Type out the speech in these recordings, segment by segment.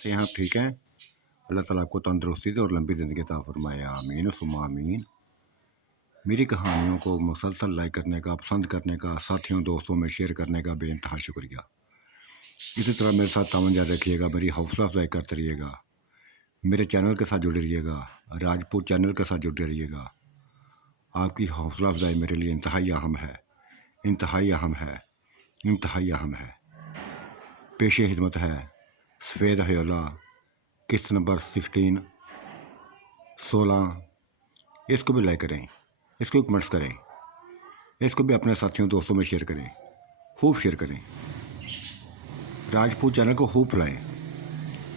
से हैं आप ठीक हैं। अल्लाह ताला आपको तंदुरुस्ती दे और लंबी ज़िंदगी अता फरमाए, आमीन सुम्मा आमीन। मेरी कहानियों को मुसलसल लाइक करने का, पसंद करने का, साथियों दोस्तों में शेयर करने का बेइंतहा शुक्रिया। इसी तरह मेरे साथ तावन जारी रखिएगा, मेरी हौसला अफजाई करते रहिएगा, मेरे चैनल के साथ जुड़े रहिएगा, राजपूत चैनल के साथ जुड़े रहिएगा। आपकी हौसला अफजाई मेरे लिए इंतहाई अहम है, इंतहाई अहम है, इंतहाई अहम है। पेश खिदमत है सफ़ेद हयोला किस्त नंबर 16। इसको भी लाइक करें, इसको कमेंट्स करें, इसको भी अपने साथियों दोस्तों में शेयर करें, खूब शेयर करें। राजपूत चैनल को खूब फैलाएं,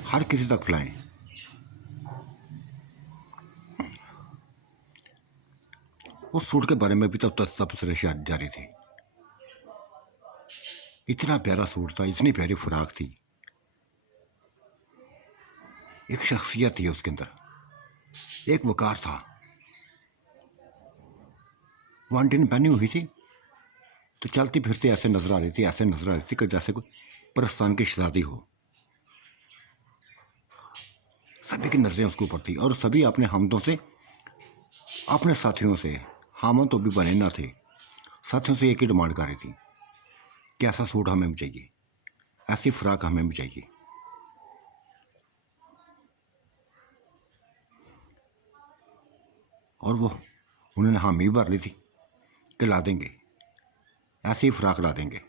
हर किसी तक फैलाएं। उस सूट के बारे में भी तब तक तबसरे जारी थी। इतना प्यारा सूट था, इतनी प्यारी खुराक थी, एक शख्सियत थी उसके अंदर, एक वकार था। वो आंटी ने पहनी हुई थी तो चलती फिरती ऐसे नजर आ रही थी, ऐसे नजर आ रही थी कि जैसे कोई परस्तान की शहजादी हो। सभी की नजरें उसके ऊपर थी और सभी अपने हमदों से, अपने साथियों से, हामों तो भी बने ना थे, साथियों से एक ही डिमांड कर रही थी कि ऐसा सूट हमें भी चाहिए, ऐसी फ्राक हमें भी चाहिए। और वो उन्होंने हामी भर ली थी कि ला देंगे, ऐसी फ्राक ला देंगे।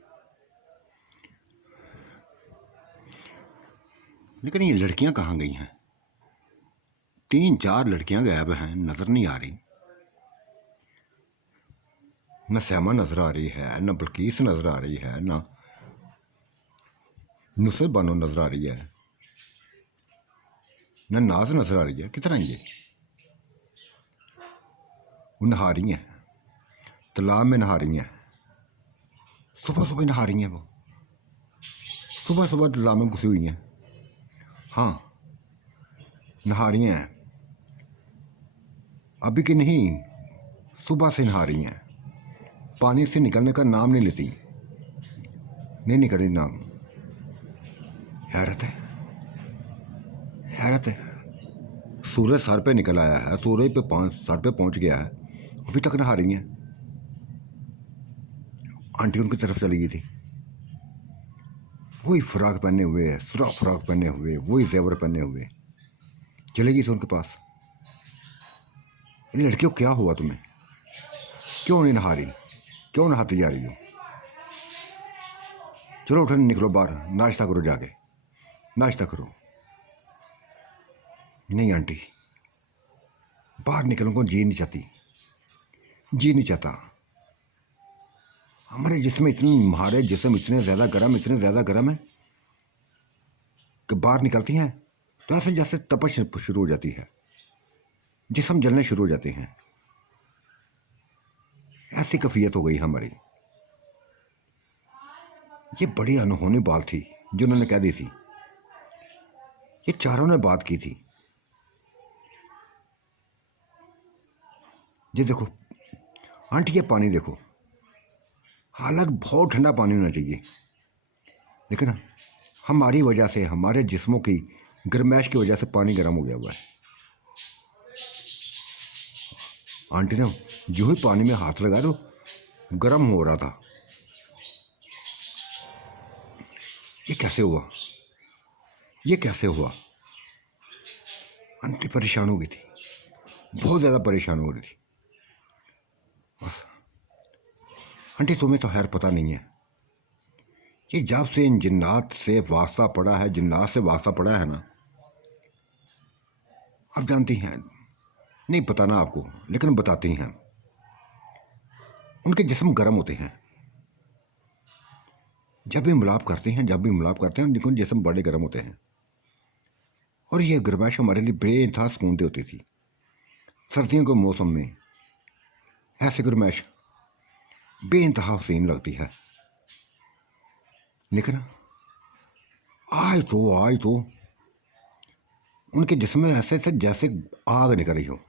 लेकिन ये लड़कियां कहाँ गई हैं? 3-4 लड़कियां गायब हैं, नजर नहीं आ रही। न सैमा नजर आ रही है, न बल्कीस नजर आ रही है, न नुसरत बानो नजर आ रही है, न नाज नजर आ रही है। कितना ये वो नहा रही हैं, तालाब में नहा रही हैं, सुबह सुबह नहा रही हैं, वो सुबह सुबह तालाब में घुसी हुई हैं। हाँ, नहा रही हैं, अभी की नहीं, सुबह से नहा रही हैं, पानी से निकलने का नाम नहीं लेती, नहीं निकल रही नाम। हैरत है, हैरत है। सूरज सर पे निकल आया है, सूरज पे सर पे पहुंच गया है, अभी तक नहा रही हैं। आंटी उनकी तरफ चली गई थी, वही फ्राक पहने हुए, सुरा फ्राक पहने हुए, वही जेवर पहने हुए चली गई थी उनके पास। इन लड़कियों क्या हुआ तुम्हें? क्यों नहीं नहा रही? क्यों नहाती जा रही हो? चलो उठो, निकलो बाहर, नाश्ता करो, जाके नाश्ता करो। नहीं आंटी, बाहर निकलने को जी नहीं चाहती, जी नहीं चाहता। हमारे जिस्म इतने ज़्यादा गर्म है कि बाहर निकलती हैं तो ऐसे जैसे तपश शुरू हो जाती है, जिस्म जलने शुरू हो जाते हैं। ऐसी कैफियत हो गई हमारी। ये बड़ी अनहोनी बात थी जिन्होंने कह दी थी। ये चारों ने बात की थी। ये देखो आंटी, ये पानी देखो, हालांकि बहुत ठंडा पानी होना चाहिए, लेकिन हमारी वजह से, हमारे जिस्मों की गर्माइश की वजह से पानी गर्म हो गया हुआ है। आंटी ने जो ही पानी में हाथ लगा तो गर्म हो रहा था। ये कैसे हुआ? ये कैसे हुआ? आंटी परेशान हो गई थी, बहुत ज़्यादा परेशान हो रही थी। बस आंटी, तुम्हें तो खैर पता नहीं है, ये जब से इन जिन्नात से वास्ता पड़ा है, जिन्नात से वास्ता पड़ा है ना, आप जानती हैं, नहीं पता ना आपको, लेकिन बताती हैं, उनके जिस्म गर्म होते हैं। जब भी मिलाप करते हैं, उनके जिस्म बड़े गर्म होते हैं। और यह गर्माइश हमारे लिए बेइंतहा सुकून दे होती थी। सर्दियों के मौसम में ऐसी गर्माइश बेइंतहा हसीन लगती है। लेकिन आज तो उनके जिस्म में ऐसे थे जैसे आग निकल रही हो।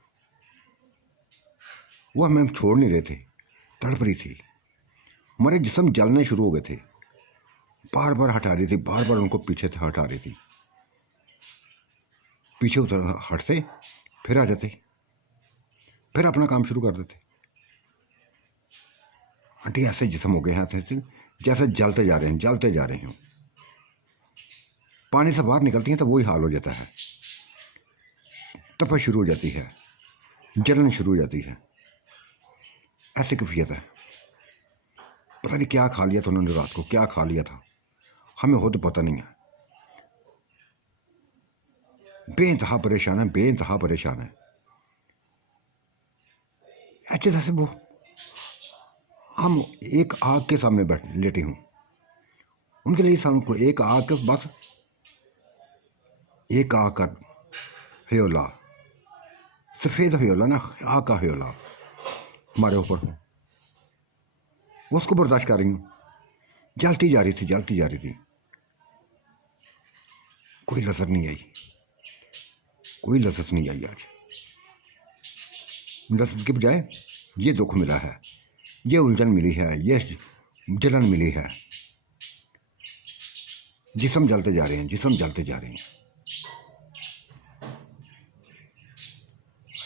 वो हमें छोड़ नहीं रहे थे, तड़प रही थी, हमारे जिस्म जलने शुरू हो गए थे। बार बार हटा रही थी, बार बार उनको पीछे से हटा रही थी। पीछे उतर हटते, फिर आ जाते, फिर अपना काम शुरू कर देते। आंटी ऐसे जिस्म हो गए हैं जैसे जलते जा रहे हैं, जलते जा रहे हैं। पानी से बाहर निकलती हैं तो वही हाल हो जाता है, तपश शुरू हो जाती है, जलन शुरू हो जाती है। ऐसी कैफियत है। पता नहीं क्या खा लिया था उन्होंने रात को, क्या खा लिया था, हमें खुद पता नहीं है। बेइंतहा परेशान है, बेइंतहा परेशान है। ऐसे जैसे वो हम एक आग के सामने बैठ लेटे हूँ, उनके लिए सामने को एक आग के बस एक आग का हयोला, सफ़ेद हयोला ना, आग का हयोला हमारे ऊपर हो, उसको बर्दाश्त कर रही हूँ। जलती जा रही थी, जलती जा रही थी, कोई लज्जत नहीं आई, कोई लज्जत नहीं आई। आज लज्जत के बजाय ये दुख मिला है, ये उलझन मिली है, ये जलन मिली है। जिस्म जलते जा रहे हैं, जिस्म जलते जा रहे हैं।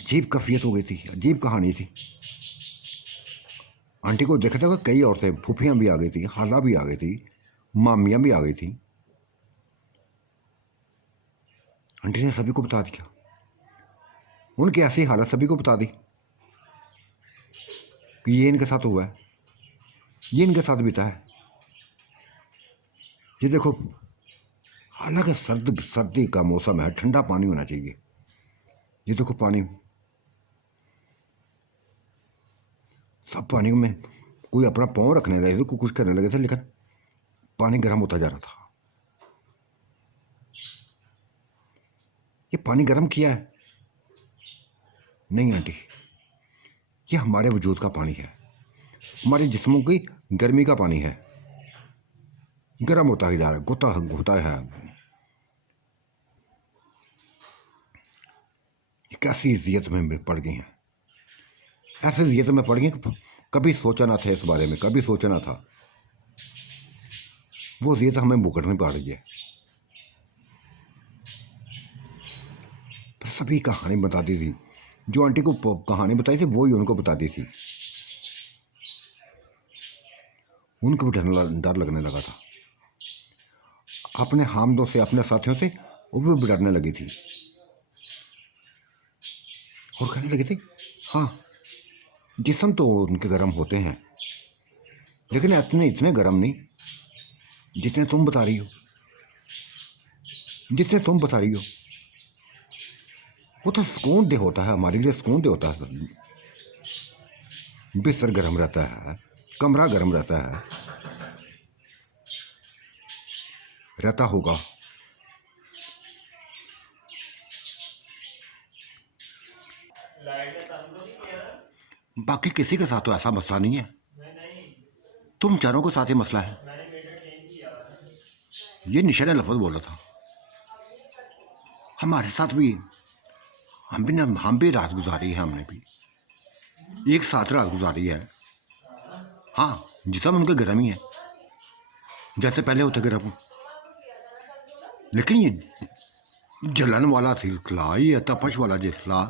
अजीब कैफियत हो गई थी, अजीब कहानी थी। आंटी को देखा था कई औरतें, फूफियाँ भी आ गई थी, खाला भी आ गई थी, मामियाँ भी आ गई थी। आंटी ने सभी को बता दिया, उनकी ऐसी हालत सभी को बता दी कि ये इनके साथ हुआ है, ये इनके साथ बीता है। ये देखो, हालांकि सर्दी का मौसम है, ठंडा पानी होना चाहिए। ये देखो पानी, सब पानी में कोई अपना पाँव रखने लगे थे, कोई कुछ करने लगे थे, लेकिन पानी गर्म होता जा रहा था। ये पानी गर्म किया है? नहीं आंटी, ये हमारे वजूद का पानी है, हमारे जिस्मों की गर्मी का पानी है, गर्म होता ही जा रहा है, होता है। ये कैसी इज्जत में पड़ गई हैं, ऐसी इज्जत में पड़ गई कि कभी सोचा ना था इस बारे में, कभी सोचा ना था। वो इज्जत हमें भुगतनी पड़ रही है। पर सभी कहानी बताती थी, जो आंटी को कहानी बताई थी वो ही उनको बताती थी। उनको भी डर लगने लगा था, अपने हामदों से, अपने साथियों से वो भी डरने लगी थी, और कहने लगी थी हाँ जिस्म तो उनके गर्म होते हैं, लेकिन इतने गर्म नहीं जितने तुम बता रही हो, जितने तुम बता रही हो। वो तो सुकून दे होता है, हमारे लिए सुकून दे होता है। बिस्तर गर्म रहता है, कमरा गर्म रहता है, रहता होगा। बाकी किसी के साथ तो ऐसा मसला नहीं है, तुम चारों के साथ ही मसला है। ये निशा ने लफ्ज़ बोला था, हमारे साथ भी, हम भी रात गुजारी है, हमने भी एक साथ रात गुजारी है। हाँ, जिस्म उनके गर्म ही है, जैसे पहले होते गर्म, लेकिन ये जलन वाला सिलसिला, ये तपश वाला सिलसिला,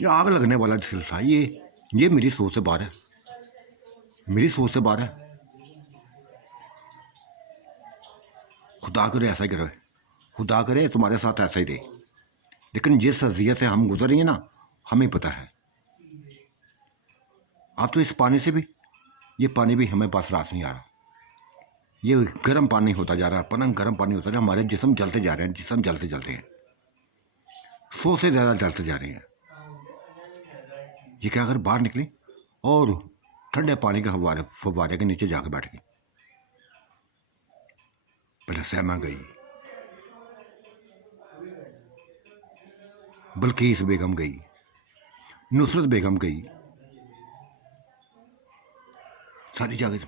ये आग लगने वाला सिलसिला, ये मेरी सोच से बाहर है, मेरी सोच से बाहर है। खुदा करे ऐसा ही करे, खुदा करे तुम्हारे साथ ऐसा ही रहे। लेकिन जिस अजियत से हम गुजर रही हैं ना, हमें पता है। अब तो इस पानी से भी, ये पानी भी हमें पास रास नहीं आ रहा, ये गर्म पानी होता जा रहा है, पनंग गर्म पानी होता जा रहा है। हमारे जिस्म जलते जा रहे हैं, जिस्म जलते जलते हैं, 100 से ज़्यादा जलते जा रहे हैं। ये क्या अगर बाहर निकले और ठंडे पानी के फव्वारे के नीचे जाकर बैठ गए, पहले सहमा गई, बल्कीस बेगम गई, नुसरत बेगम गई, सारी जगह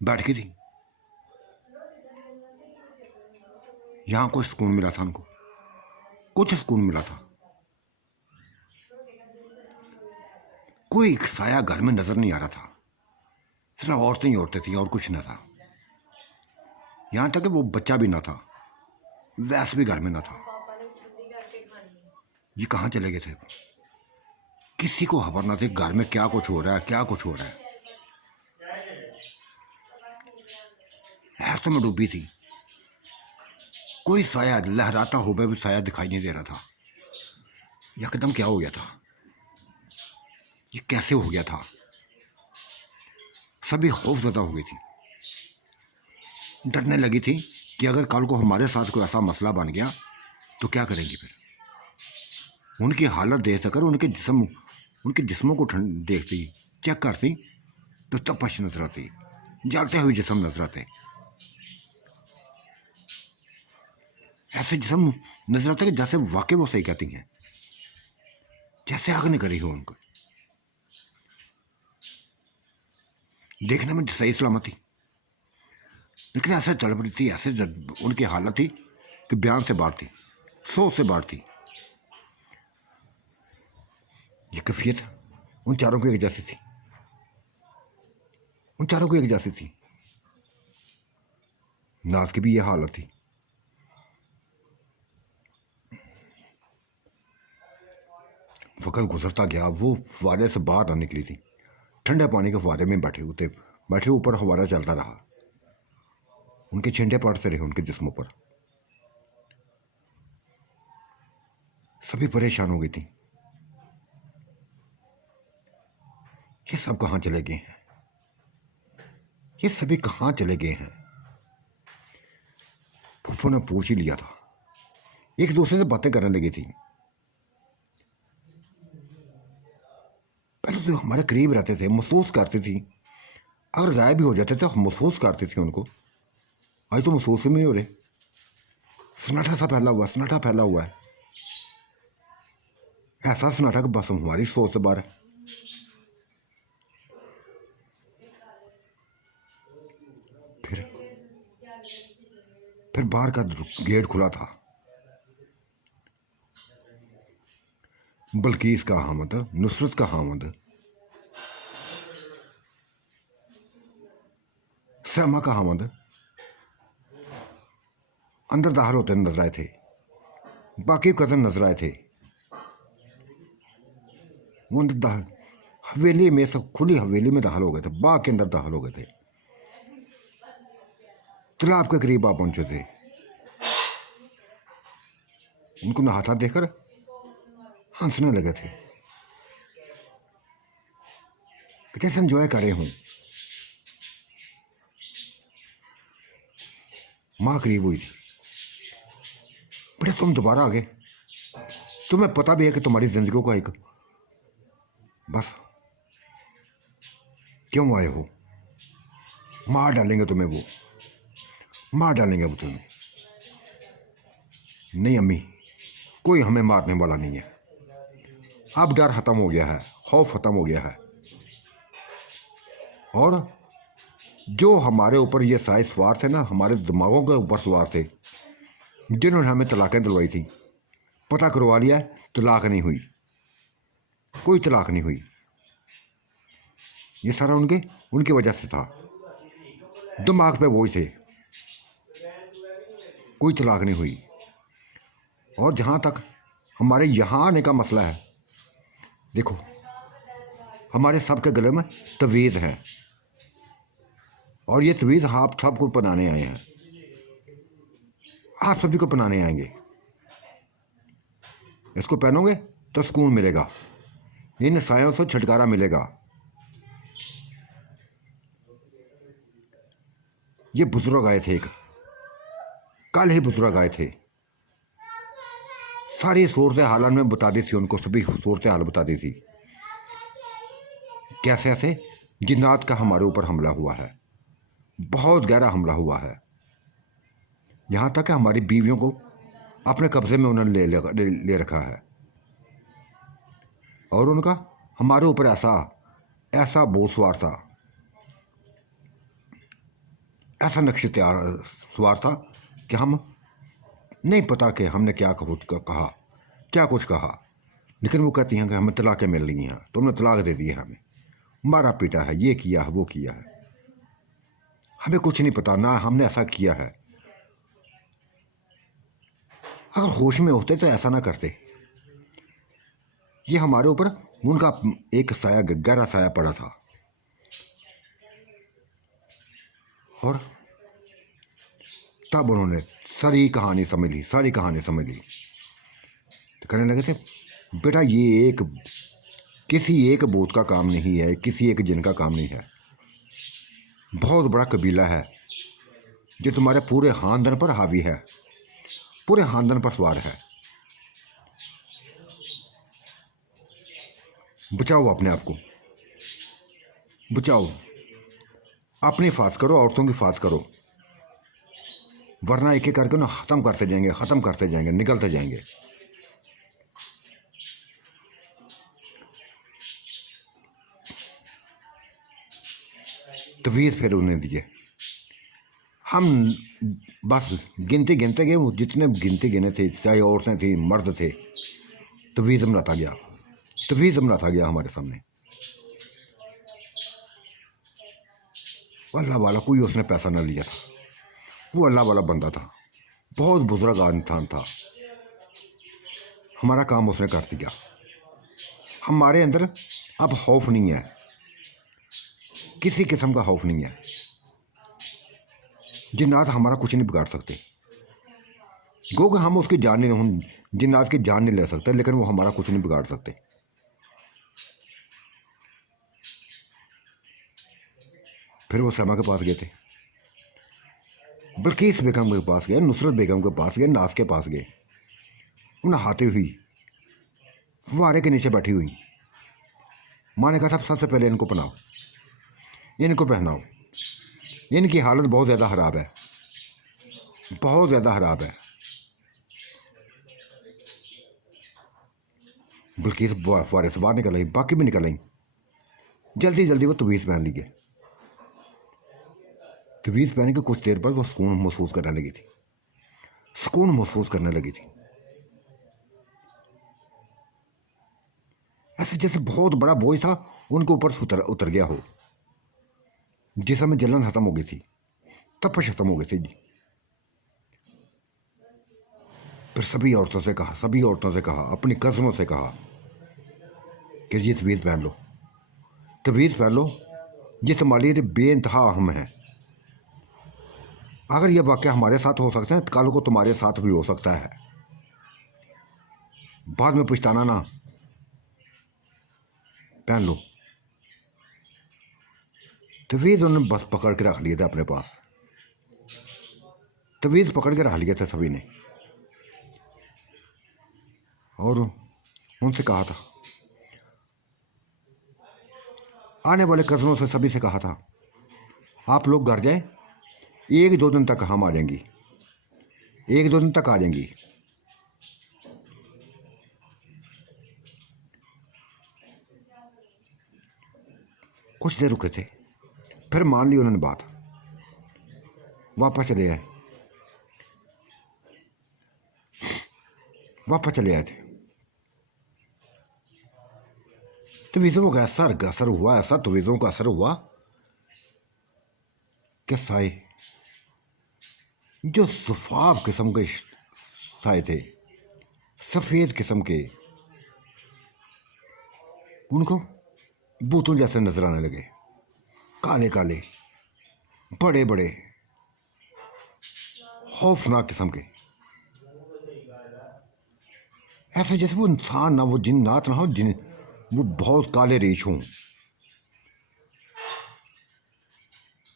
बैठ गई थी। यहाँ कुछ सुकून मिला था उनको, कुछ सुकून मिला था। कोई साया घर में नजर नहीं आ रहा था, सिर्फ औरतें ही औरतें थी और कुछ ना था। यहाँ तक कि वो बच्चा भी ना था, वैस भी घर में ना था। ये कहाँ चले गए थे? किसी को खबर ना थी घर में क्या कुछ हो रहा है, क्या कुछ हो रहा है। ऐसे में डूबी थी, कोई साया लहराता हुआ भी साया दिखाई नहीं दे रहा था। यकदम क्या हो गया था, ये कैसे हो गया था? सभी खौफजदा हो गई थी, डरने लगी थी कि अगर कल को हमारे साथ कोई ऐसा मसला बन गया तो क्या करेंगी फिर। उनकी हालत देख कर उनके जिस्मों को देखती, चेक करती तो तपश नजर आती, जलते हुए जिस्म नजर आते। ऐसे जिस्म नजर आते कि जैसे वाकई वो सही कहती हैं, जैसे आग ने करी हो उनको। देखने में सही सलामत थी, लेकिन ऐसे तड़पड़ी थी, ऐसे उनकी हालत थी कि बयान से बाहर थी, सोच से बाहर थी। ये कैफियत उन चारों की एक जैसी थी, उन चारों की एक जैसी थी। नाज की भी ये हालत थी। वक्त गुजरता गया, वो फुवारे से बाहर ना निकली थी, ठंडे पानी के फुवारे में बैठे ऊपर फुवारा चलता रहा। उनके छींटे पड़ते रहे उनके जिस्मों पर। सभी परेशान हो गई थी, ये सब कहाँ चले गए हैं, ये सभी कहाँ चले गए हैं। फुफ्फो ने पूछ ही लिया था, एक दूसरे से बातें करने लगी थी। पहले तो हमारे करीब रहते थे, महसूस करती थी, अगर गायब भी हो जाते थे हम महसूस करती थी उनको। आज तो महसूस ही नहीं हो रहे, सन्नाटा सा फैला हुआ, सन्नाटा फैला हुआ है। ऐसा सन्नाटा कि बस हमारी सोच से बाहर है। फिर बाहर का गेट खुला था। बल्कीस का हामद, नुसरत का हामद, सहमा का हामद अंदर दाखिल होते नजर आए थे। बाकी कजन नजर आए थे। वो अंदर हवेली में, सब खुली हवेली में दाखिल हो गए थे, बाग के अंदर दाखिल हो गए थे। तालाब के करीब आप पहुंचे थे। उनको नहाता देखकर हंसने लगे थे कि कैसे एंजॉय कर रहे हूं। माँ करीब हुई थी, बेटा तुम दोबारा आ गए, तुम्हें पता भी है कि तुम्हारी जिंदगी का एक बस क्यों आए हो, मार डालेंगे तुम्हें, वो मार डालेंगे वो तुम्हें। नहीं अम्मी, कोई हमें मारने वाला नहीं है, अब डर खत्म हो गया है, खौफ खत्म हो गया है। और जो हमारे ऊपर ये साए सवार थे ना, हमारे दिमागों के ऊपर सवार थे, जिन्होंने हमें तलाक़ें दिलवाई थी, पता करवा लिया, तलाक नहीं हुई, कोई तलाक नहीं हुई। ये सारा उनकी वजह से था, दिमाग पे वही थे, कोई तलाक नहीं हुई। और जहाँ तक हमारे यहाँ आने का मसला है, देखो हमारे सबके गले में तवीज़ है, और ये तवीज़ आप सबको पहनाने आए हैं, आप सभी को पहनाने आएंगे। इसको पहनोगे तो सुकून मिलेगा, इन सायों से छुटकारा मिलेगा। ये बुजुर्ग आए थे, एक कल ही बुजुर्ग आए थे, सारी सूरत हाल में बता दी थी उनको, सभी सूरत हाल बता दी थी कैसे ऐसे जिन्नात का हमारे ऊपर हमला हुआ है, बहुत गहरा हमला हुआ है। यहाँ तक कि हमारी बीवियों को अपने कब्जे में उन्होंने ले रखा है, और उनका हमारे ऊपर ऐसा बोझ सवार था, ऐसा नक्शे तैयार सवार था कि हम नहीं पता कि हमने क्या कहा, क्या कुछ कहा। लेकिन वो कहती हैं कि हमें तलाक़ें मिल रही हैं, तुमने तलाक दे दी है, हमें मारा पीटा है, ये किया है, वो किया है, हमें कुछ नहीं पता, ना हमने ऐसा किया है। अगर होश में होते तो ऐसा ना करते, ये हमारे ऊपर उनका एक साया, गहरा साया पड़ा था। और तब उन्होंने सारी कहानी समझ ली, सारी कहानी समझ ली। तो कहने लगे थे, बेटा ये एक किसी एक भूत का काम नहीं है, किसी एक जिन का काम नहीं है, बहुत बड़ा कबीला है जो तुम्हारे पूरे खानदान पर हावी है, पूरे खानदान पर सवार है। बचाओ अपने आप को, बचाओ, अपनी हिफाजत करो, औरतों की हिफाजत करो, वरना एक एक करके ना ख़त्म करते जाएंगे, ख़त्म करते जाएंगे, निकलते जाएंगे। तवीज़ फिर उन्हें दिए। हम बस गिनते गिनते गए, वो जितने गिनते गिने थे, चाहे औरतें थी मर्द थे, तवीज़ बनाता गया, तवीज़ बनाता गया हमारे सामने। अल्लाह वाला कोई उसने पैसा ना लिया था, वो अल्लाह वाला बंदा था, बहुत बुजुर्ग इंसान था। हमारा काम उसने कर दिया। हमारे अंदर अब खौफ नहीं है, किसी किस्म का खौफ नहीं है। जिन्नात हमारा कुछ नहीं बिगाड़ सकते। गो कि हम उसकी जान नहीं, हम जिन्नात की जान नहीं ले सकते, लेकिन वो हमारा कुछ नहीं बिगाड़ सकते। फिर वो समा के पास गए थे, बल्किस बेगम के पास गए, नुसरत बेगम के पास गए, नाज के पास गए। उन्हें नहाती हुई फुहारे के नीचे बैठी हुई माँ ने कहा था, सबसे पहले इनको पहनाओ, इनको पहनाओ, इनकी हालत बहुत ज़्यादा ख़राब है, बहुत ज़्यादा ख़राब है। बल्कि फुहारे से बाहर निकल आई, बाकी भी निकल आई। जल्दी जल्दी वो तवीज़ पहन लिए। तवीज़ पहन के कुछ देर बाद वो सुकून महसूस करने लगी थी, सुकून महसूस करने लगी थी, ऐसे जैसे बहुत बड़ा बोझ था उनके ऊपर उतर गया हो। जिसम में जलन खत्म हो गई थी, तपश खत्म हो गई थी जी। फिर सभी औरतों से कहा, सभी औरतों से कहा, अपनी कज़नों से कहा कि ये तवीज़ पहन लो, तवीज़ पहन लो, ये तुम्हारे लिए बेइंतहा अहम है। अगर यह वाक़या हमारे साथ हो सकता है तो कल को तुम्हारे साथ भी हो सकता है, बाद में पछताना ना। पहन लो। तवीज़ उन्होंने बस पकड़ के रख लिए थे अपने पास, तवीज़ पकड़ के रख लिए थे सभी ने। और उनसे कहा था, आने वाले कज़नों से सभी से कहा था, आप लोग घर जाएं, 1-2 दिन तक हम आ जाएंगी, 1-2 दिन तक आ जाएंगी। कुछ देर रुके थे, फिर मान ली उन्होंने बात, वापस चले आए, वापस चले आए थे। तवीज़ों का असर हुआ, ऐसा तवीज़ों का असर हुआ कि साए जो शफाफ किस्म के साए थे, सफ़ेद किस्म के, उनको बूतों जैसे नजर आने लगे, काले काले, बड़े बड़े, खौफनाक किस्म के, ऐसे जैसे वो इंसान ना, वो जिन्नात ना हो, जिन वो बहुत काले रेश हों।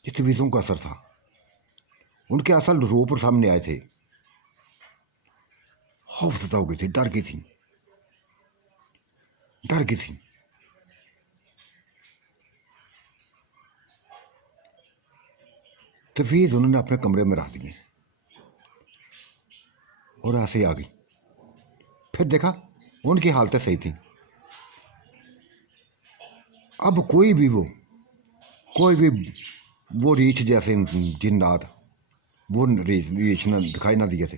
ये तवीज़ों का असर था, उनके असल रूप सामने आए थे। खौफज़दा हो गई थी, डर गई थी, डर गई थी। तवीज़ उन्होंने अपने कमरे में रख दिए और ऐसे ही आ गई। फिर देखा उनकी हालतें सही थी। अब कोई भी वो रीछ जैसे जिन्नात, वो रीछ ना दिखाई ना दिए थे,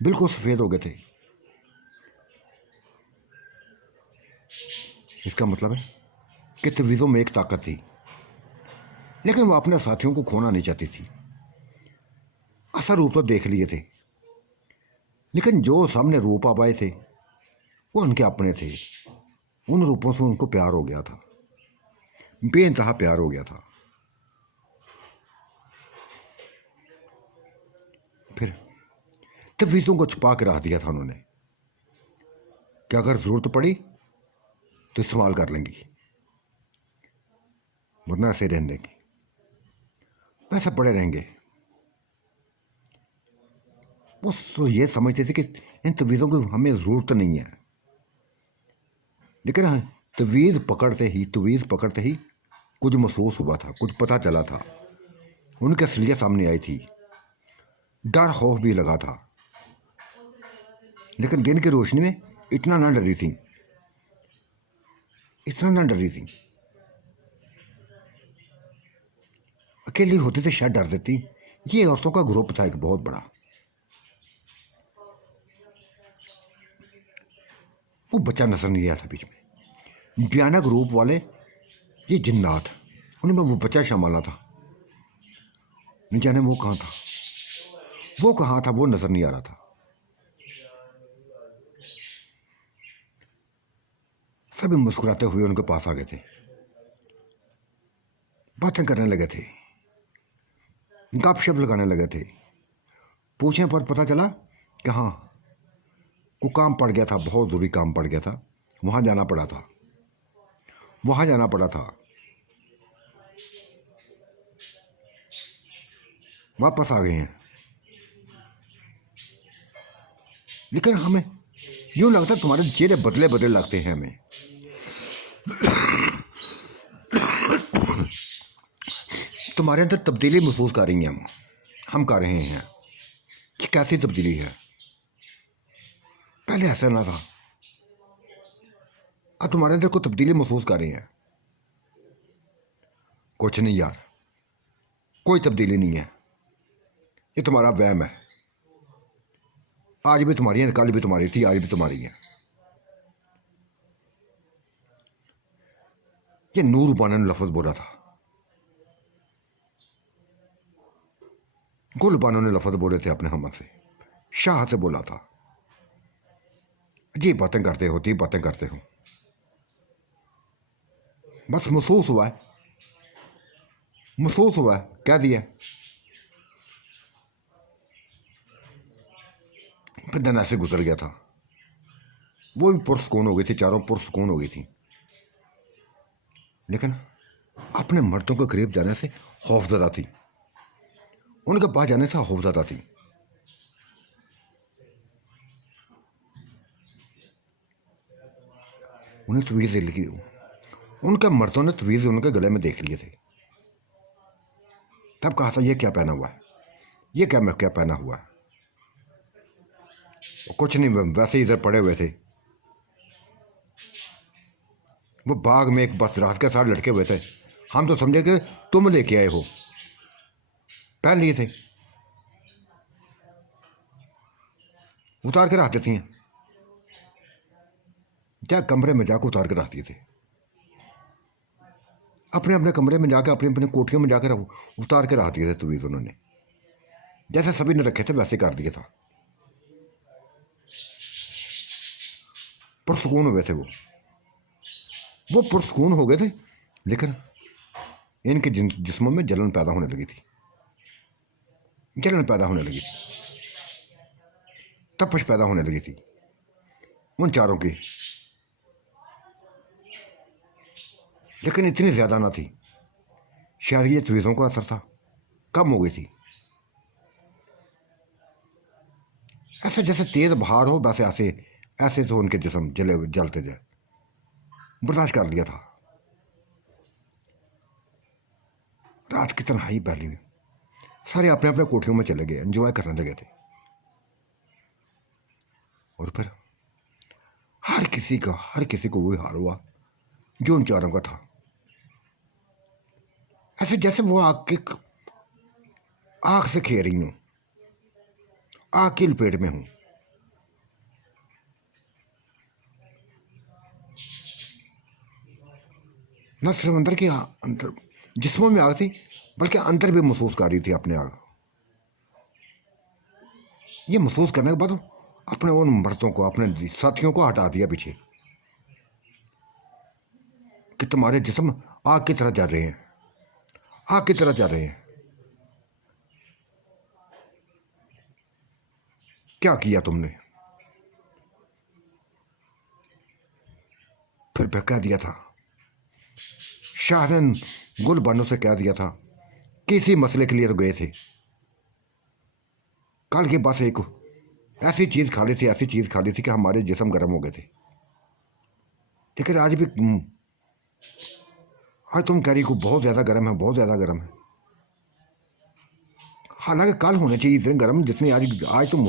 बिल्कुल सफ़ेद हो गए थे। इसका मतलब है कि तवीज़ों में एक ताकत थी, लेकिन वो अपने साथियों को खोना नहीं चाहती थी। असर रूप तो देख लिए थे, लेकिन जो सामने रूप आप आए थे वो उनके अपने थे। उन रूपों से उनको प्यार हो गया था, बेइंतहा प्यार हो गया था। फिर तवीज़ों को छुपा के रख दिया था उन्होंने कि अगर ज़रूरत पड़ी तो इस्तेमाल कर लेंगी, वरना ऐसे रहने देंगी, वैसे पड़े रहेंगे। वो तो ये समझते थे कि इन तवीज़ों की हमें ज़रूरत नहीं है, लेकिन हाँ, तवीज़ पकड़ते ही कुछ महसूस हुआ था, कुछ पता चला था, उनकी असलियत सामने आई थी। डर खौफ भी लगा था, लेकिन दिन की रोशनी में इतना ना डरी थी, इतना ना डरी थी। अकेली होती तो शायद डर देती। ये औरतों का ग्रुप था एक बहुत बड़ा। वो बच्चा नजर नहीं आया था बीच में। भयानक रूप वाले ये जिन्नात, उनमें वो बच्चा शामिल था। न जाने वो कहाँ था, वो कहाँ था, वो नजर नहीं आ रहा था। सभी मुस्कुराते हुए उनके पास आ गए थे, बातें करने लगे थे, गपशप लगाने लगे थे। पूछने पर पता चला कि हाँ, को काम पड़ गया था, बहुत ज़रूरी काम पड़ गया था, वहाँ जाना पड़ा था, वहाँ जाना पड़ा था। वापस आ गए हैं, लेकिन हमें यूँ लगता है तुम्हारे चेहरे बदले बदले लगते हैं हमें। तुम्हारे अंदर तब्दीली महसूस कर रही हैं हम कर रहे हैं कि कैसी तब्दीली है, पहले ऐसा ना था, अब तुम्हारे अंदर कोई तब्दीली महसूस कर रही है। कुछ नहीं यार, कोई तब्दीली नहीं है, ये तुम्हारा वहम है। आज भी तुम्हारी है, कल भी तुम्हारी थी, आज भी तुम्हारी है। ये नूर बानो ने लफ्ज़ बोला था, गुल बानो ने लफ्ज़ बोले थे अपने हम से, शाह से बोला था। अजीब बातें करते हो, बस महसूस हुआ है, कह दिया। फिर दिन ऐसे गुजर गया था। वो भी पुरस्कून हो गई थी, चारों पुरस्कून हो गई थी, लेकिन अपने मर्दों के करीब जाने से खौफजदा थी, उनके पास जाने से खौफजदा थी। उन्हें तवीज़ लिखी, उनके मर्दों ने तवीज़ उनके गले में देख लिए थे। तब कहा था ये क्या पहना हुआ है, ये क्या पहना हुआ है। कुछ नहीं, वैसे ही इधर पड़े हुए थे। वो बाग में एक बस रात के साथ लटके हुए थे, हम तो समझे कि तुम लेके आए हो, पहन लिए थे, उतार के रख देती हैं, क्या कमरे में जाकर उतार के रख दिए थे, अपने अपने कमरे में जाकर, अपने अपने कोठियों में जाकर उतार के रख दिए थे तवीज़ उन्होंने, जैसे सभी ने रखे थे वैसे कर दिया था। पुरसकून हुए थे वो पुरसकून हो गए थे, लेकिन इनके जिस्मों में जलन पैदा होने लगी थी, तपश पैदा होने लगी थी उन चारों की, लेकिन इतनी ज़्यादा ना थी। शायद ये तवीज़ों का असर था, कम हो गई थी। ऐसे जैसे तेज़ बहार हो, वैसे ऐसे तो उनके जिस्म जलते जाए, बर्दाश्त कर लिया था। रात की तन्हाई फैली हुई, सारे अपने अपने कोठियों में चले गए, एंजॉय करने लगे थे। और फिर हर किसी को वही हाल हुआ जो उन चारों का था। ऐसे जैसे वो आग से खे रही हूं, आग की लपेट में हूं। न सिर्फ अंदर की अंदर जिस्मों में आग थी, बल्कि अंदर भी महसूस कर रही थी अपने आग। ये महसूस करने के बाद अपने उन मर्दों को, अपने साथियों को हटा दिया पीछे कि तुम्हारे जिस्म आग की तरह जल रहे हैं, आग की तरह जल रहे हैं। क्या किया तुमने? फिर कह दिया था, शाह ने गुल बानो से कह दिया था, किसी मसले के लिए तो गए थे, कल के बस एक ऐसी चीज़ खा ली थी, ऐसी चीज़ खा ली थी कि हमारे जिस्म गर्म हो गए थे। लेकिन आज भी आज तुम कह रही को बहुत ज़्यादा गर्म है, बहुत ज़्यादा गर्म है। हालांकि कल होने चाहिए इतने गर्म जितने आज तुम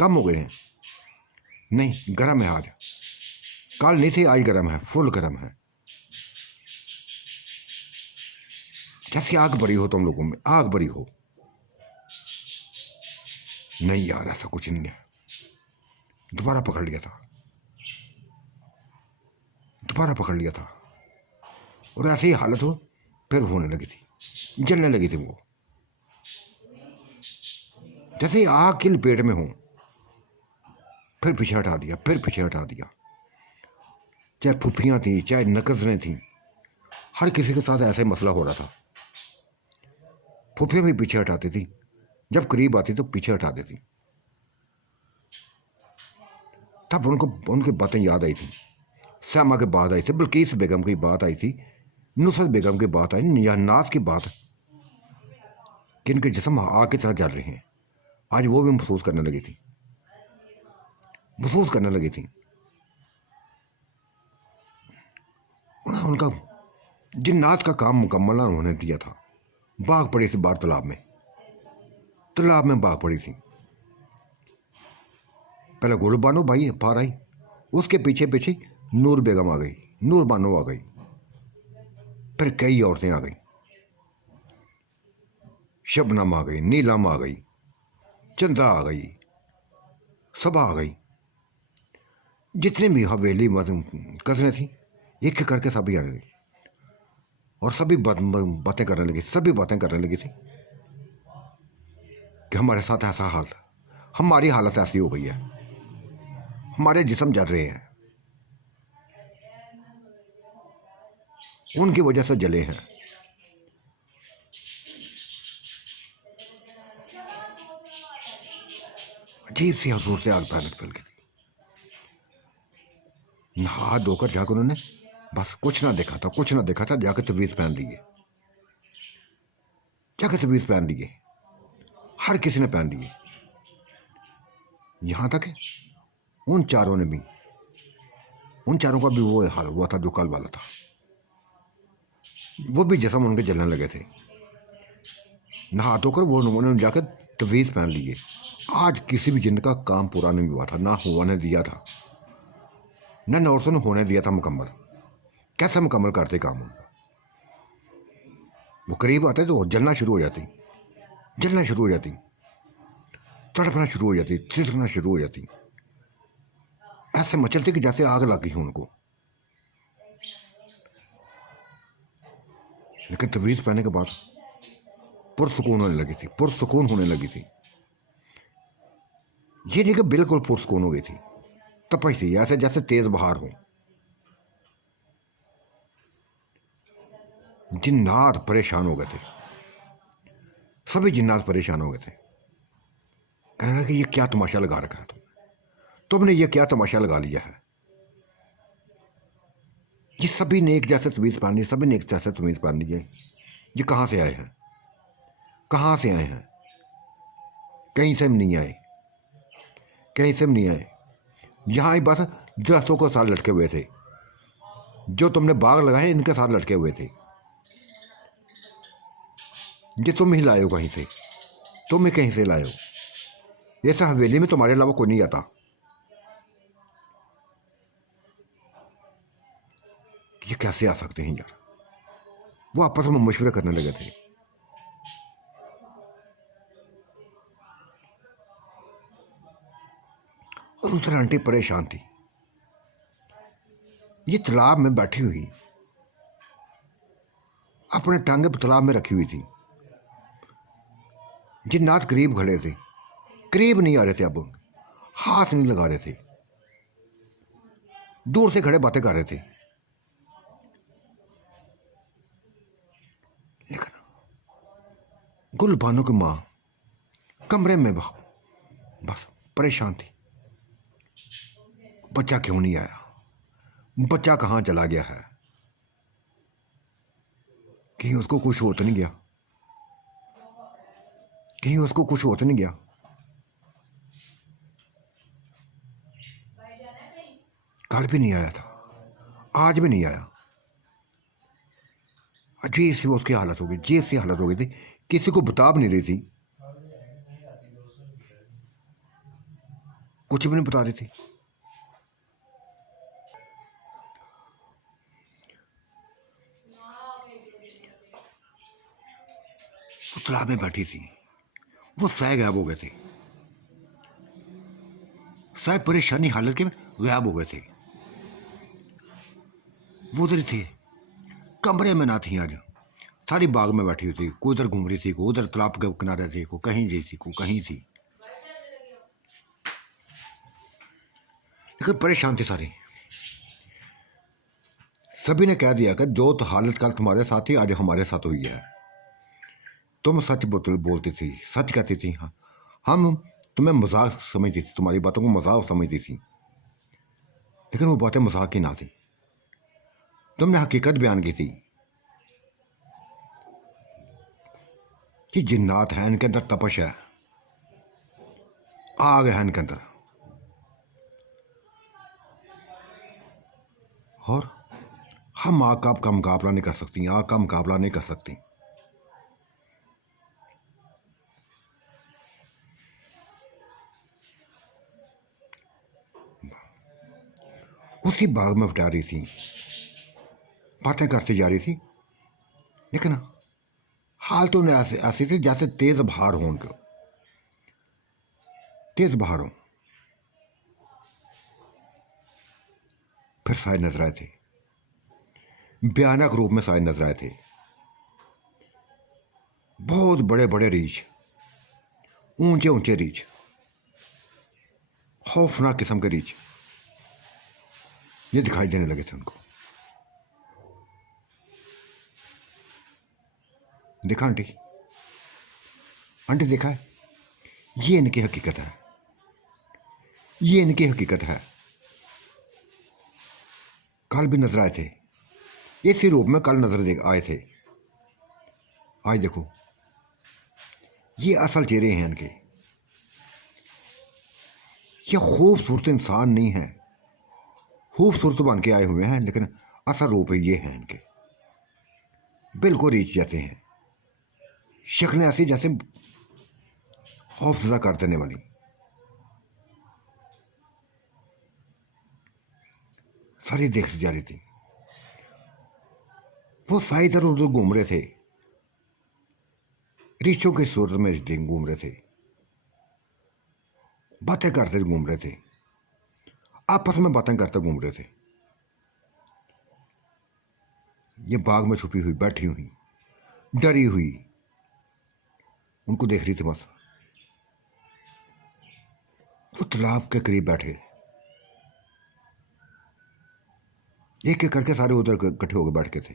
कम हो गए हैं। नहीं, गर्म है आज, कल नहीं थे, आज गर्म है, फुल गर्म है। जैसे आग भरी हो तुम लोगों में, आग भरी हो। नहीं यार, ऐसा कुछ नहीं है। दोबारा पकड़ लिया था, दोबारा पकड़ लिया था, और ऐसी ही हालत हो फिर होने लगी थी, जलने लगी थी वो, जैसे आग के लपेट में हो। फिर पीछे हटा दिया, फिर पीछे हटा दिया। चाहे फुफियाँ थी, चाहे नकज़रें थी, हर किसी के साथ ऐसा ही मसला हो रहा था। फुफियाँ भी पीछे हटाती थी, जब करीब आती तो पीछे हटा देती। तब उनको उनकी बातें याद आई थी, श्यामा की बात आई थी, बिल्किस बेगम की बात आई थी, नुसरत बेगम की बात आई, नियानाज की बात, कि इनके जिस्म आग की तरह जल रहे हैं। आज वो भी महसूस करने लगी थी, महसूस करने लगी थी। उनका जिन्नात का काम मुकम्मल ना होने दिया था। बाघ पड़ी थी बाहर तालाब में, तालाब में बाघ पड़ी थी। पहले गुल बानो भाई पार आई, उसके पीछे पीछे नूर बेगम आ गई, नूर बानो आ गई, फिर कई औरतें आ गई, शबनम आ गई, नीलम आ गई, चंदा आ गई, सबा आ गई। जितने भी हवेली कज़नें थी, एक एक करके सभी आने लगी, और सभी बातें करने लगी, सभी बातें करने लगी थी कि हमारे साथ ऐसा हाल, हमारी हालत ऐसी हो गई है, हमारे जिस्म जल रहे हैं, उनकी वजह से जले हैं। अजीब सी हजूर से आग भयानक फैल गई थी। हाथ धोकर जाकर उन्होंने बस कुछ ना देखा था, कुछ ना देखा था, जाकर तवीज़ पहन लिए, जाकर तवीज़ पहन लिए, हर किसी ने पहन लिए। यहाँ तक उन चारों ने भी, उन चारों का भी वो हाल हुआ था जो कल वाला था, वो भी जिस्म उनके जलने लगे थे। नहा धोकर वो उन्होंने जाकर तवीज़ पहन लिए। आज किसी भी जिन का काम पूरा नहीं हुआ था, ना होने दिया था, न औरतों ने होने दिया था मुकम्मल। कैसे मुकम्मल करते काम उनका? वो करीब आते तो जलना शुरू हो जाती, जलना शुरू हो जाती, तड़पना शुरू हो जाती, सिसकना शुरू हो जाती, ऐसे मचलती कि जैसे आग लगी हो उनको। लेकिन तवीज़ पहनने के बाद पुरसुकून होने लगी थी, पुरसुकून होने लगी थी। ये नहीं कि बिल्कुल पुरसुकून हो गई थी, तपश थी, ऐसे जैसे तेज बहार हो। जिन्नात परेशान हो गए थे, सभी जिन्नात परेशान हो गए थे। कहने लगे ये क्या तमाशा लगा रखा है तुमने ये क्या तमाशा लगा लिया है? ये सभी ने एक जैसे तमीज़ पहन ली, सभी ने एक जैसे तमीज़ पहन ली है। ये कहाँ से आए हैं? कहाँ से आए हैं? कहीं से नहीं आए, कहीं से नहीं आए। यहाँ ही बस दरख्तों के साथ लटके हुए थे, जो तुमने बाग लगाए इनके साथ लटके हुए थे। ये तुम ही लाए हो कहीं से, तुम ही कहीं से लाए हो। ऐसा हवेली में तुम्हारे अलावा कोई नहीं आता। ये कैसे आ सकते हैं यार? वो आपस में मशवरे करने लगे थे। और उधर आंटी परेशान थी, ये तालाब में बैठी हुई अपने टांगे तालाब में रखी हुई थी। जिन्नात करीब खड़े थे, करीब नहीं आ रहे थे। अब हाथ नहीं लगा रहे थे, दूर से खड़े बातें कर रहे थे। लेकिन गुलबानो की माँ कमरे में बस परेशान थी, बच्चा क्यों नहीं आया, बच्चा कहाँ चला गया है, कहीं उसको कुछ हो तो नहीं गया, कहीं उसको कुछ हो तो नहीं गया। कल भी नहीं आया था, आज भी नहीं आया। अजीब सी उसकी हालत हो गई, अजीब सी हालत हो गई थी, किसी को बता भी नहीं रही थी, कुछ भी नहीं बता रही थी। वो तालाब में बैठी थी, वो सह गायब हो गए थे, सह परेशानी हालत के गायब हो गए थे। वो उधर थे, कमरे में ना थी आज, सारी बाग में बैठी हुई थी, कोई उधर घूम रही थी, कोई उधर तालाब के किनारे थी, को कहीं जी थी, को कहीं थी, लेकिन परेशान थे सारे। सभी ने कह दिया कि जो तो हालत कल तुम्हारे साथ थी आज हमारे साथ हुई है। तुम सच बोलती थी, सच कहती थी, हाँ हम तुम्हें मजाक समझती थी, तुम्हारी बातों को मजाक समझती थी, लेकिन वो बातें मजाक की ना थी, तुमने हकीकत बयान की थी कि जिन्नात है, इनके अंदर तपश है, आग है इनके अंदर, और हम आग का मुकाबला नहीं कर सकती, आग का मुकाबला नहीं कर सकती। उसी बाग में बिठा रही थी, बातें करती जा रही थी, लेकिन हाल तो उन्हें ऐसी थी जैसे तेज बहार हो, उनको तेज बहार हो। फिर साए नजर आए थे, भयानक रूप में साए नजर आए थे, बहुत बड़े बड़े रीछ, ऊंचे ऊंचे रीछ, खौफनाक किस्म के रीछ ये दिखाई देने लगे थे उनको। देखा आंटी, आंटी देखा है, ये इनकी हकीकत है, ये इनकी हकीकत है। कल भी नजर आए थे, इसी रूप में कल नजर आए थे, आज देखो ये असल चेहरे हैं इनके। ये खूबसूरत इंसान नहीं है, खूबसूरत बन के आए हुए हैं, लेकिन असल रूप ये हैं इनके, बिल्कुल रीच जाते हैं, शक्लें ऐसी जैसे खौफजदा कर देने वाली। सारी देखती जा रही थी, वो सारी इधर उधर घूम रहे थे, रीछों की सूरत में घूम रहे थे, बातें करते घूम रहे थे, आपस में बातें करते घूम रहे थे। ये बाग में छुपी हुई बैठी हुई डरी हुई उनको देख रही थी बस। वो तालाब के करीब बैठे, एक एक करके सारे उधर इकट्ठे होकर बैठ के थे।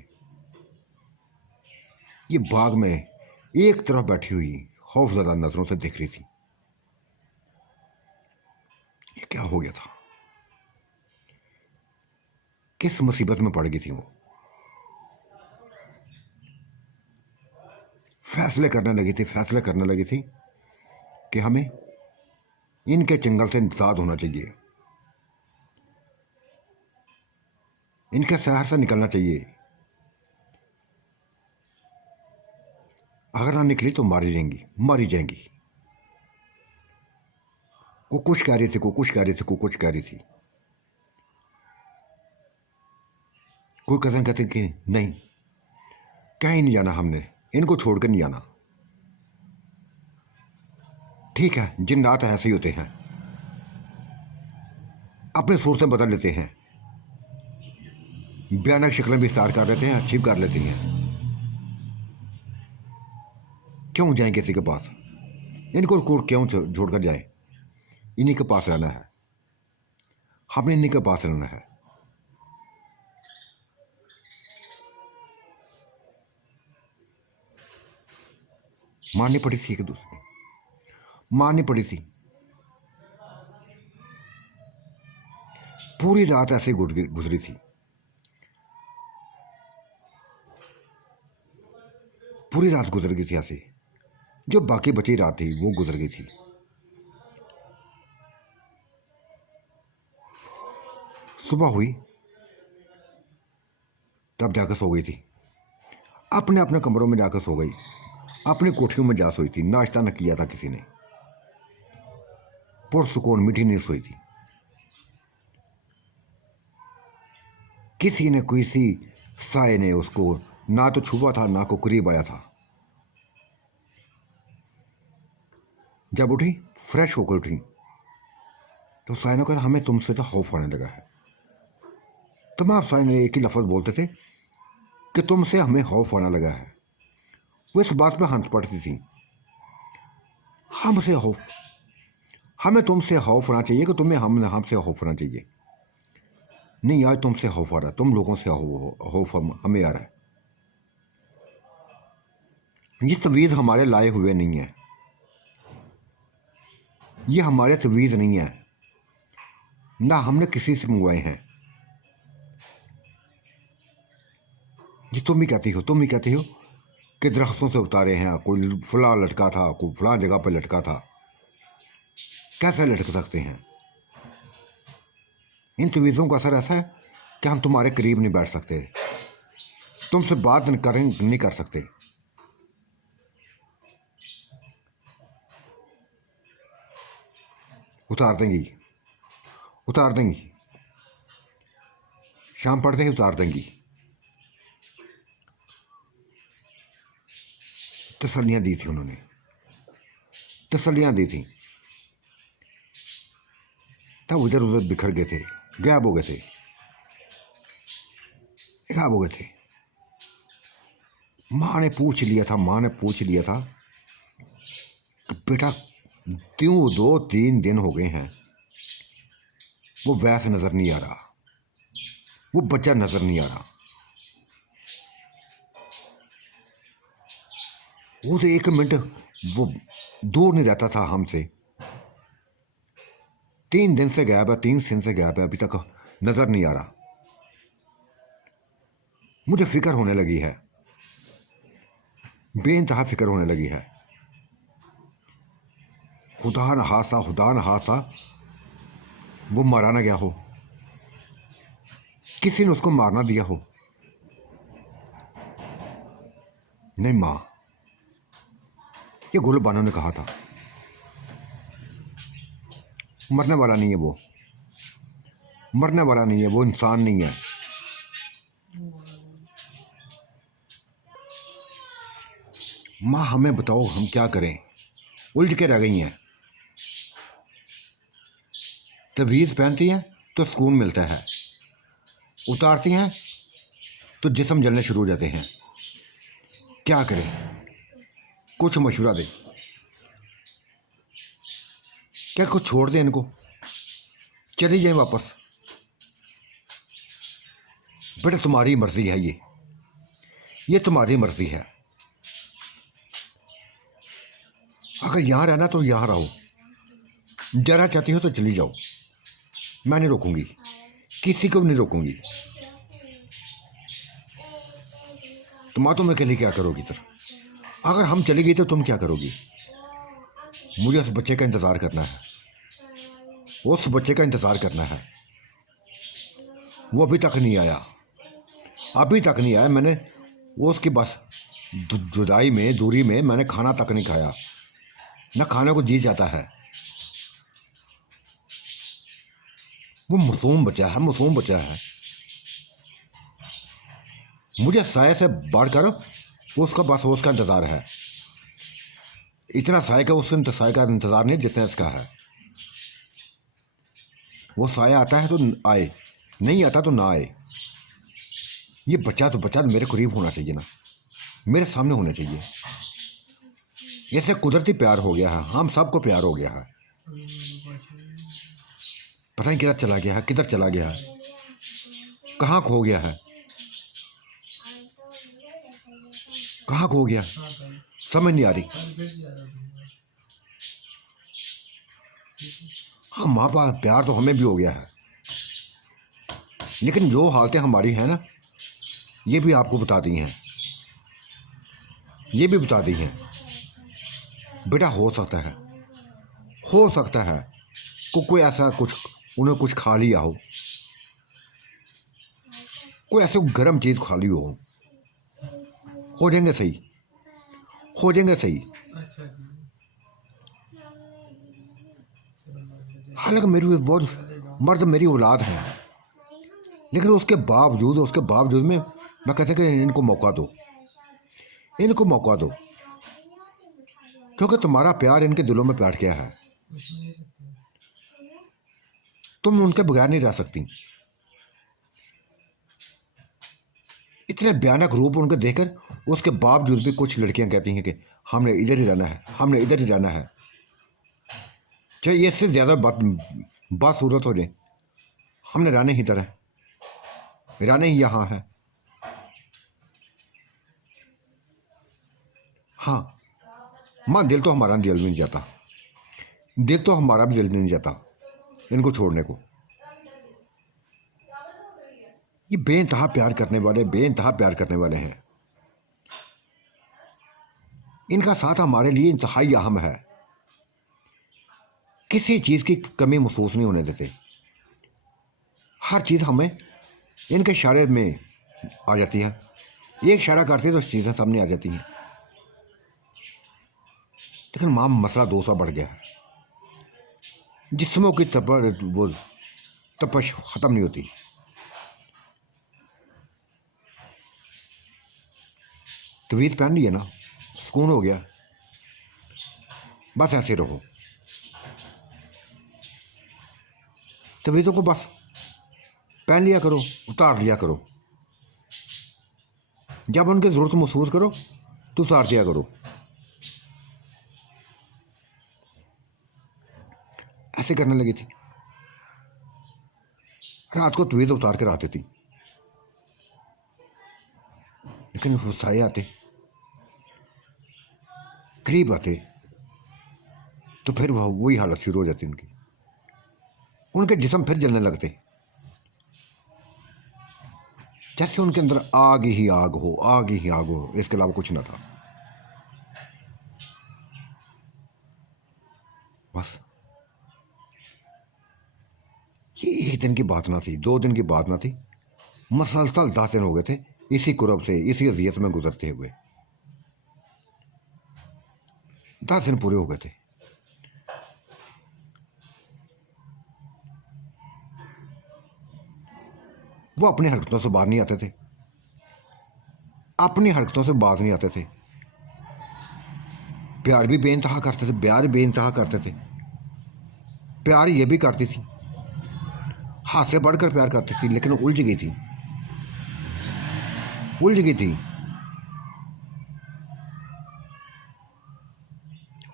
ये बाग में एक तरफ बैठी हुई खौफजदा नजरों से देख रही थी, ये क्या हो गया था, किस मुसीबत में पड़ गई थी वो। फैसले करने लगी थी, फैसले करने लगी थी कि हमें इनके चंगल से निजात होना चाहिए, इनके शहर से निकलना चाहिए, अगर ना निकली तो मारी जाएंगी, मारी जाएंगी। को कुछ कह रही थी, को कुछ कह रही थी, को कुछ कह रही थी। कोई कजन कहते कि नहीं, कहीं नहीं जाना, हमने इनको छोड़ कर नहीं जाना। ठीक है, जिन्नात ऐसे ही होते हैं, अपनी सूरतें बदल लेते हैं, भयानक शक्लें भी इख्तियार कर लेते हैं, अचीव कर लेती हैं। क्यों जाएं किसी के पास, इनको क्यों छोड़ कर जाए, इन्हीं के पास रहना है, हमने इन्हीं के पास रहना है। मारनी पड़ी थी, एक दूसरे मारनी पड़ी थी। पूरी रात ऐसे गुजरी थी, पूरी रात गुजर गई थी ऐसे। जो बाकी बची रात थी वो गुजर गई थी। सुबह हुई तब जाकर सो गई थी, अपने अपने कमरों में जाकर सो गई, अपनी कोठियों में जा सोई थी। नाश्ता न किया था किसी ने, पुरसुकून मीठी नींद सोई थी। किसी ने किसी साए ने उसको ना तो छुआ था ना को करीब आया था। जब उठी, फ्रेश होकर उठी, तो साए ने कहा हमें तुमसे तो खौफ आने लगा है। तमाम साए ने एक ही लफ्ज़ बोलते थे कि तुमसे हमें खौफ आने लगा है। वो इस बात में हंस पड़ती थी, हमसे खौफ, हमें तुमसे खौफ होना चाहिए कि तुम्हें हमसे खौफ होना चाहिए। नहीं, आज तुमसे खौफ आ रहा है, तुम लोगों से खौफ हमें आ रहा है। ये तवीज़ हमारे लाए हुए नहीं है, ये हमारे तवीज़ नहीं है, ना हमने किसी से मंगवाए हैं। ये तुम ही कहती हो कि दरख्तों से उतारे हैं, कोई फला लटका था, कोई फला जगह पर लटका था। कैसे लटक सकते हैं? इन तवीज़ों का असर ऐसा है कि हम तुम्हारे करीब नहीं बैठ सकते, तुमसे बात नहीं कर सकते। उतार देंगी, शाम पड़ते ही उतार देंगी। तसल्लियाँ दी थी उन्होंने, तसल्लियाँ दी थी। तब इधर उधर बिखर गए थे, गायब हो गए थे। माँ ने पूछ लिया था कि बेटा क्यों 2-3 दिन हो गए हैं, वो वैस नज़र नहीं आ रहा, वो बच्चा नज़र नहीं आ रहा। वो तो 1 मिनट वो दूर नहीं रहता था हमसे। 3 दिन से गायब है, 3 दिन से गायब है, अभी तक नज़र नहीं आ रहा। मुझे फिक्र होने लगी है, बेइंतहा फिक्र होने लगी है। खुदा न हादसा वो मारा ना गया हो, किसी ने उसको मारना दिया हो। नहीं माँ, ये गुल बानो ने कहा था, मरने वाला नहीं है वो, मरने वाला नहीं है वो, इंसान नहीं है। माँ हमें बताओ हम क्या करें, उलझ के रह गई हैं। तवीज़ पहनती हैं तो सुकून मिलता है, उतारती हैं तो जिस्म जलने शुरू हो जाते हैं। क्या करें, कुछ मशवरा दे, क्या कुछ छोड़ दें इनको, चली जाए वापस? बेटा तुम्हारी मर्जी है, ये तुम्हारी मर्जी है। अगर यहाँ रहना तो यहाँ रहो, जाना चाहती हो तो चली जाओ, मैं नहीं रोकूंगी, किसी को भी नहीं रोकूंगी। तुम अकेले क्या करोगी? तो अगर हम चली गई तो तुम क्या करोगी? मुझे उस बच्चे का इंतज़ार करना है, उस बच्चे का इंतज़ार करना है। वो अभी तक नहीं आया, मैंने वो उसकी बस जुदाई में, दूरी में मैंने खाना तक नहीं खाया, ना खाने को जी जाता है। वो मासूम बच्चा है, मुझे साय से बढ़कर उसका इंतज़ार है। इतना साय का इंतज़ार नहीं जितना इसका है। वो साया आता है तो आए, नहीं आता तो ना आए। ये बच्चा तो मेरे करीब होना चाहिए ना, मेरे सामने होना चाहिए। ऐसे कुदरती प्यार हो गया है, हम सबको प्यार हो गया है। पता नहीं किधर चला गया है, किधर चला गया है, कहाँ खो गया है, कहाँ खो गया, समझ नहीं आ रही। हाँ, माँ बाप प्यार तो हमें भी हो गया है, लेकिन जो हालतें हमारी हैं ना, ये भी आपको बता दी हैं, ये भी बता दी हैं। बेटा हो सकता है, हो सकता है कोई ऐसा कुछ उन्हें कुछ खा लिया कोई ऐसे गर्म चीज़ खा ली हो जाएंगे सही, हो जाएंगे सही। हालांकि मेरी वो मर्द मेरी औलाद है, लेकिन उसके बावजूद में मैं कहते कि इनको मौका दो, इनको मौका दो, क्योंकि तुम्हारा प्यार इनके दिलों में बैठ गया है। तुम उनके बगैर नहीं रह सकती। इतने भयानक रूप उनके देखकर उसके बावजूद भी कुछ लड़कियां कहती हैं कि हमने इधर ही रहना है, हमने इधर ही रहना है, चाहे इससे ज़्यादा बात सूरत हो जाए, हमने रहना ही इधर है, रहना ही यहाँ है। हाँ माँ, दिल तो हमारा दिल नहीं जाता, दिल तो हमारा भी दिल नहीं जाता इनको छोड़ने को। ये बेइंतहा प्यार करने वाले हैं। इनका साथ हमारे लिए इंतहाई अहम है। किसी चीज़ की कमी महसूस नहीं होने देते। हर चीज़ हमें इनके इशारे में आ जाती है। एक इशारा करते तो चीज़ें सामने आ जाती हैं। लेकिन माँ, मसला दूसरा बढ़ गया है। जिस्मों की तपश ख़त्म नहीं होती। तवीज़ पहन ली है ना, सुकून हो गया, बस ऐसे रहो। तवीज़ों को बस पहन लिया करो, उतार लिया करो, जब उनकी ज़रूरत महसूस करो तो उतार दिया करो। ऐसे करने लगी थी। रात को तवीज़ उतार कर आती थी, लेकिन वो साए आते, करीब आते, तो फिर वही हालत शुरू हो जाती उनकी। उनके जिस्म फिर जलने लगते, जैसे उनके अंदर आग ही आग हो, इसके अलावा कुछ ना था। बस ये एक दिन की बात ना थी, 2 दिन की बात ना थी, मसलसल 10 दिन हो गए थे इसी कुरब से, इसी अजियत में गुजरते हुए। 10 दिन पूरे हो गए थे। वो अपनी हरकतों से बाहर नहीं आते थे, अपनी हरकतों से बाज नहीं आते थे। प्यार भी बेइंतहा करते थे, प्यार ये भी करती थी, हाथ से बढ़कर प्यार करती थी, लेकिन उलझ गई थी।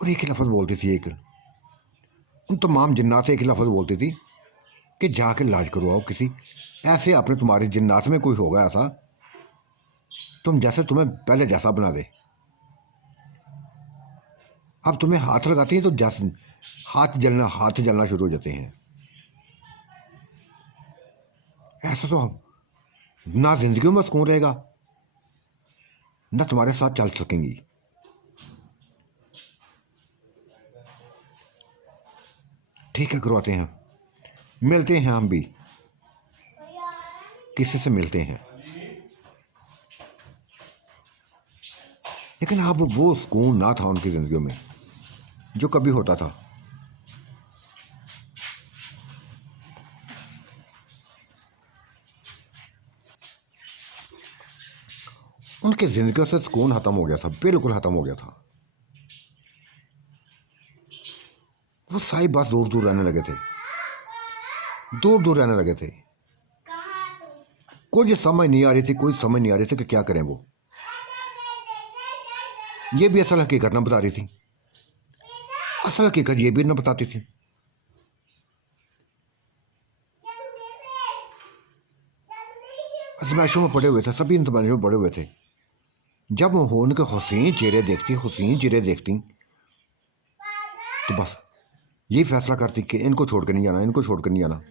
और एक ही लफ्ज़ बोलती थी, उन तमाम जिन्नात से एक ही लफ्ज़ बोलती थी कि जाके इलाज करवाओ किसी ऐसे अपने, तुम्हारी जिन्नात में कोई होगा ऐसा, तुम्हें पहले जैसा बना दे। अब तुम्हें हाथ लगाती हैं तो जैसे हाथ जलना शुरू हो जाते हैं। ऐसा तो ना जिंदगी में सुकून रहेगा, ना तुम्हारे साथ चल सकेंगी। ठीक है, करवाते हैं, मिलते हैं, हम भी किसी से मिलते हैं, लेकिन अब वो सुकून ना था उनकी ज़िंदगियों में जो कभी होता था। उनकी ज़िंदगियों से सुकून ख़त्म हो गया था, बिल्कुल ख़त्म हो गया था। वो साई बस दूर रहने लगे थे, दूर रहने लगे थे। कोई समझ नहीं आ रही थी कि क्या करें। वो ये भी असल हकीकत ना बता रही थी, असल हकीकत ये भी ना बताती थी। आजमाइशों में पड़े हुए थे, सभी आजमाइशों में पड़े हुए थे। जब वो उनके हुसैन चेहरे देखती तो बस यही फैसला करती कि इनको छोड़ कर नहीं जाना, इनको छोड़ कर नहीं जाना।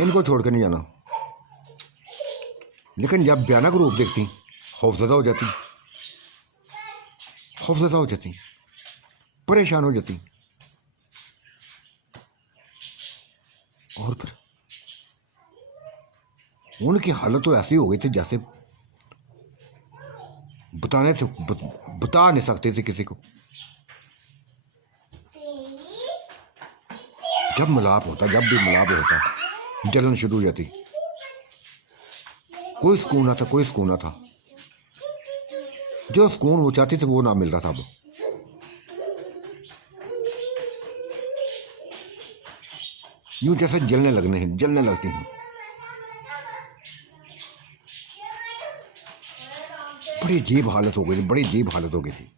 इनको छोड़ कर नहीं जाना। लेकिन जब भयानक रूप देखती खौफजदा हो जाती, परेशान हो जाती। और फिर उनकी हालत तो ऐसी हो गई थी जैसे बता नहीं सकते थे किसी को। जब भी मिलाप होता जलन शुरू हो जाती। कोई सुकून ना था। जो सुकून वो चाहती थी वो ना मिल रहा था। वो यूं जैसे जलने लगती हैं। बड़ी अजीब हालत हो गई थी।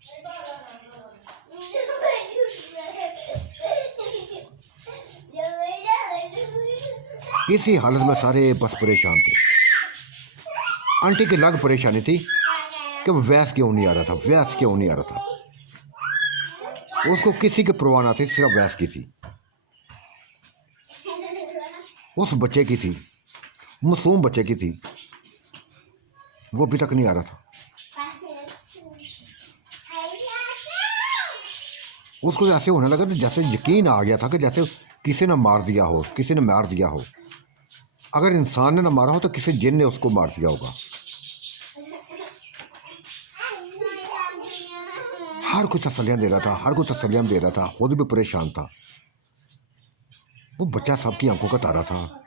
इसी हालत में सारे बस परेशान थे। आंटी की अलग परेशानी थी कि वैस क्यों नहीं आ रहा था। उसको किसी की परवाह ना थी, सिर्फ वैस की थी। उस बच्चे की थी, मासूम बच्चे की थी, वो अभी तक नहीं आ रहा था। उसको ऐसे होने लगा तो जैसे यकीन आ गया था कि जैसे किसी ने मार दिया हो। अगर इंसान ने ना मारा हो तो किसी जिन ने उसको मार दिया होगा। हर कोई तसल्लियां दे रहा था, खुद भी परेशान था। वो बच्चा सबकी आंखों का तारा था,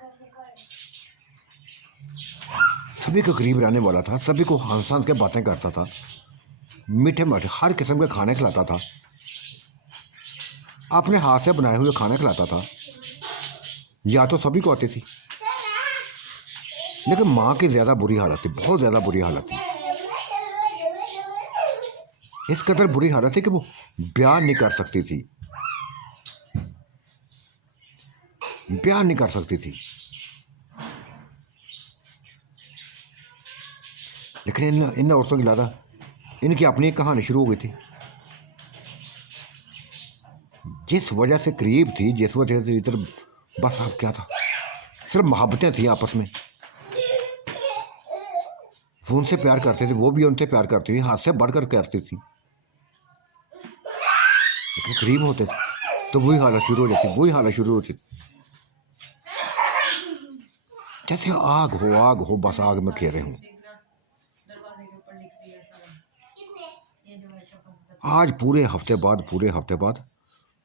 सभी के करीब रहने वाला था, सभी को हंस के बातें करता था, मीठे हर किस्म के खाने खिलाता था, अपने हाथ से बनाए हुए खाने खिलाता था। या तो सभी को आती थी, लेकिन माँ की ज्यादा बुरी हालत थी, बहुत ज्यादा बुरी हालत थी। इस कदर बुरी हालत थी कि वो बयान नहीं कर सकती थी। लेकिन इन औरतों की लादा इनकी अपनी कहानी शुरू हो गई थी। जिस वजह से करीब थी, जिस वजह से इधर, बस अब क्या था, सिर्फ मोहब्बतें थी आपस में। वो उनसे प्यार करते थे, वो भी उनसे प्यार करती थी, हाथ से बढ़कर करती थी। लेकिन करीब होते थे तो वही हालत शुरू हो जाती। जैसे आग हो, बस आग में खेरे हूँ। आज पूरे हफ्ते बाद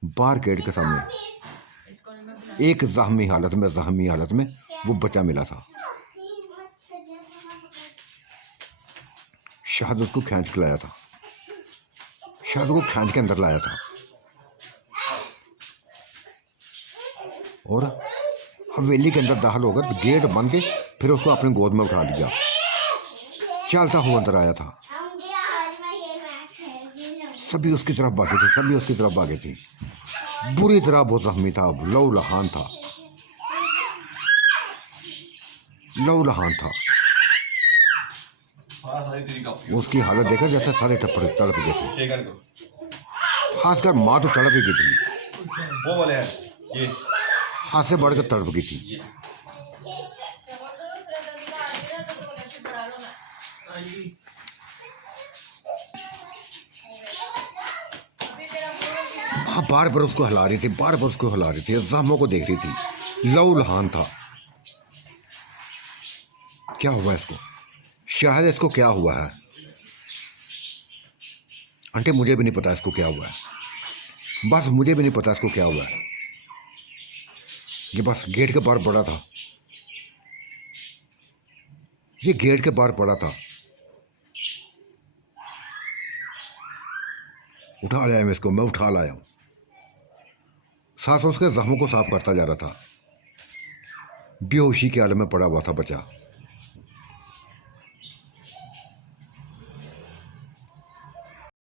बाहर गेट के सामने एक जख्मी हालत में वो बच्चा मिला था। शायद उसको खींच के लाया था, शायद वो खींच के अंदर लाया था और हवेली के अंदर दाखिल होकर गेट बंद के फिर उसको अपनी गोद में उठा लिया। चलता हुआ अंदर आया था। सभी उसकी तरफ भागे थे। बुरी तरह वो जख्मी था, लहूलुहान था। उसकी हालत देखकर जैसे सारे तड़प गए थे। खासकर माँ तो तड़प ही गई थी, वो वाले हैं ये हाथ से बढ़कर तड़प गई थी। बार बार उसको हिला रही थी, जख्मों को देख रही थी। लहूलुहान था। क्या हुआ इसको? शायद इसको क्या हुआ है आंटी, मुझे भी नहीं पता इसको क्या हुआ है। बस मुझे भी नहीं पता इसको क्या हुआ है। ये बस गेट के बाहर पड़ा था, उठा लाया मैं इसको, उठा लाया हूँ। साथ उसके जख्मों को साफ करता जा रहा था। बेहोशी के आलम में पड़ा हुआ था बच्चा।